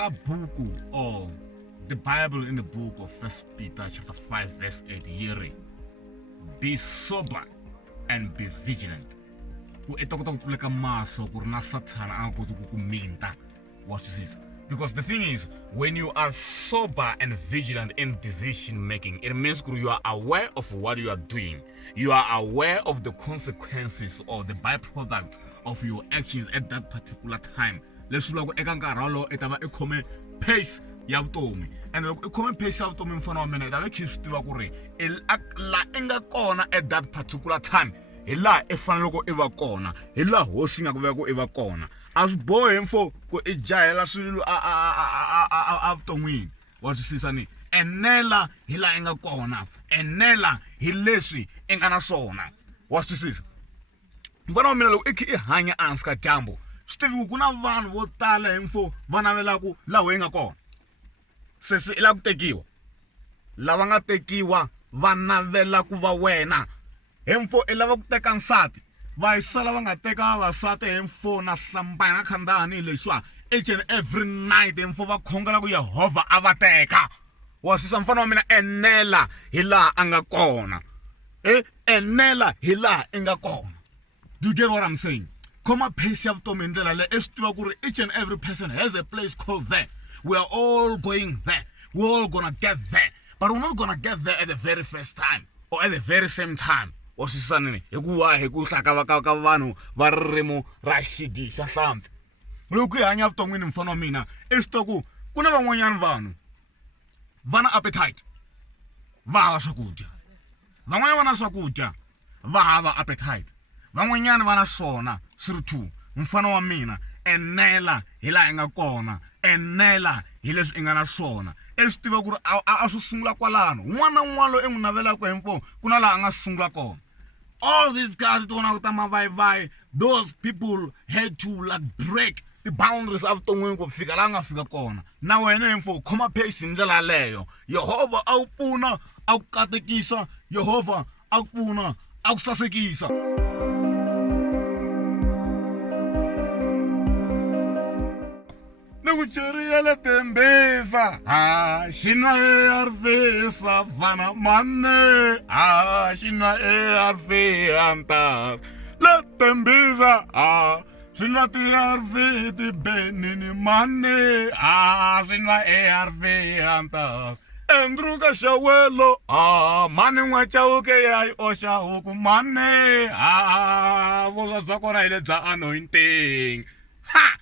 Laga buku or the Bible in the book of 1 Peter chapter 5 verse 8 yere. Be sober and be vigilant. Watch this. Because the thing is, when you are sober and vigilant in decision making, it means you are aware of what you are doing. You are aware of the consequences or the byproducts of your actions at that particular time. Let's look at a common pace. And a common pace of Tommy for a minute. I keep to at that particular time. Ela efana loko eva kona ela hosi nga kuveka eva kona as boy mfo ko ejayela swilo a vuton'wini wa twisisa ni enela hila enga kona enela hileswi engana swona wa twisisa mfana wa mina loko i hanya ansi ka dyambu swi ku na vanhu vo tala himfo va navelaku laha enga kona sesi ila ku tekiwa lava nga tekiwa va navela ku va wena hemfo elava ku teka nsati va isala va nga teka vavasati hemfo na hlambani na khandani leswa each and every night hemfo va khongela ku Yehova a va teka wa sisa mfana wa mina enela hi laha a nga kona enela hi laha i nga kona. Do you get what I'm saying? Khoma pace ya vutomi hi ndlela leyi i swi tiva ku ri each and every person has a place called there. We are all going there. We're all gonna get there, but we're not gonna get there at the very first time or at the very same time. Wasisanini hikuva hi ku hlaka ka vanhu va ririmo ra xidisa hlampfi loko hi hanya vuton'wini mfana wa mina i swi ku ku na van'wanyana vanhu vana appetite va hava swakudya van'wanyana va na swakudya va hava appetite van'wanyana va na swona swi ri two mfana wa mina enela hi laha i nga kona enela hi leswi i nga na swona i swi tiva ku ri a swi sungula kwalano un'wana na un'wana loyi i n'wi navelaka hemfo ku na laha a nga sungula kona. All these guys those people had to like break the boundaries of vuton'wini ku fika laha nga fika kona na wena hemfo khoma pace hi ndlela leyo. Yehova a ku pfuna a ku katekisa Yehova a ku pfuna a ku sasekisa. Kucheria tembeza shina arvesa Vana mane shina arveanta la tembeza shina arveti benini mane shina arveanta endruka shawelo mane ngwachauke yai osha huku mane voza zakona ile za anointing ha.